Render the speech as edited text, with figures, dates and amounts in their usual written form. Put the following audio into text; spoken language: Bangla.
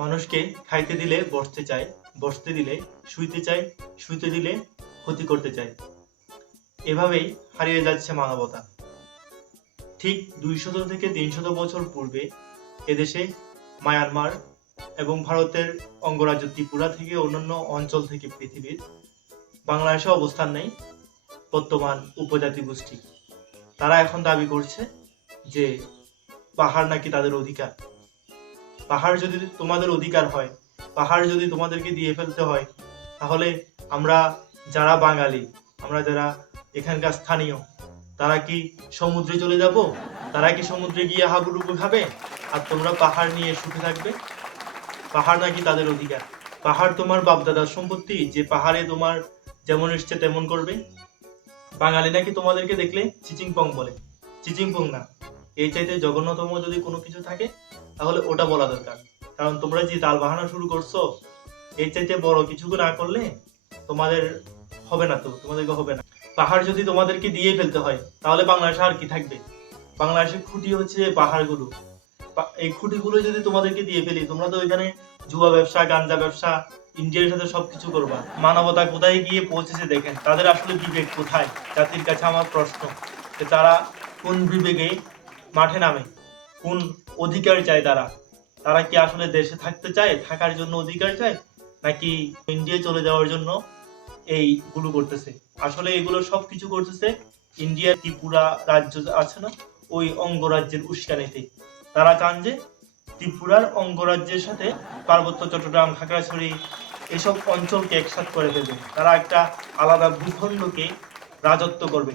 মানুষকে খাইতে দিলে বসতে চায়, বসতে দিলে শুইতে চায়, শুইতে দিলে ক্ষতি করতে চায়। এভাবেই হারিয়ে যাচ্ছে মানবতা। ঠিক 200 থেকে 300 বছর পূর্বে এদেশে মায়ানমার এবং ভারতের অঙ্গরাজ্য ত্রিপুরা থেকে অন্যান্য অঞ্চল থেকে পৃথিবীর বাংলাদেশে অবস্থান নেই বর্তমান উপজাতি গোষ্ঠী। তারা এখন দাবি করছে যে পাহাড় নাকি তাদের অধিকার। পাহাড় যদি তোমাদের অধিকার হয়, পাহাড় যদি তোমাদেরকে দিয়ে ফেলতে হয়, তাহলে আমরা যারা বাঙালি, আমরা যারা এখানকার স্থানীয়, তারা কি সমুদ্রে চলে যাব? তারা কি সমুদ্রে গিয়ে হাবুডুবু খাবে? আর তোমরা পাহাড় নিয়ে সুখে থাকবে? পাহাড় নাকি তাদের অধিকার। পাহাড় তোমার বাপদাদার সম্পত্তি, যে পাহাড়ে তোমার যেমন ইচ্ছে তেমন করবে। বাঙালি নাকি তোমাদেরকে দেখলে চিচিংপং বলে। চিচিংপং না, এই চাইতে জঘন্যতম যদি কোনো কিছু থাকে তাহলে ওটা বলা দরকার। কারণ তোমরা যে তাল বাহানা শুরু করছো, এই চাইতে বড় কিছু না করলে তোমাদের হবে না, তো তোমাদেরকে হবে না। পাহাড় যদি তোমাদেরকে দিয়ে ফেলতে হয়, তাহলে বাংলাদেশে আর কি থাকবে? বাংলাদেশের খুঁটি হচ্ছে পাহাড়গুলো। এই খুঁটিগুলো যদি তোমাদেরকে দিয়ে ফেলি, তোমরা তো এখানে জুয়া ব্যবসা, গাঞ্জা ব্যবসা, ইন্ডিয়ার সাথে সবকিছু করবা। মানবতা কোথায় গিয়ে পৌঁছেছে দেখেন। তাদের আসলে বিবেক কোথায়? জাতির কাছে আমার প্রশ্ন, যে তারা কোন বিবেকে মাঠে নামে, কোন অধিকার চায় তারা? তারা কি আসলে দেশে থাকতে চায়, থাকার জন্য অধিকার চায়, নাকি ইন্ডিয়া চলে যাওয়ার জন্য এইগুলো করতেছে? আসলে এগুলো সবকিছু করতেছে ইন্ডিয়ার ত্রিপুরা রাজ্য আছে না, ওই অঙ্গরাজ্যের উস্কানিতে। তারা চান যে ত্রিপুরার অঙ্গরাজ্যের সাথে পার্বত্য চট্টগ্রাম, খাগড়াছড়ি এসব অঞ্চলকে একসাথ করে ফেলবে। তারা একটা আলাদা ভূখণ্ডকে রাজত্ব করবে।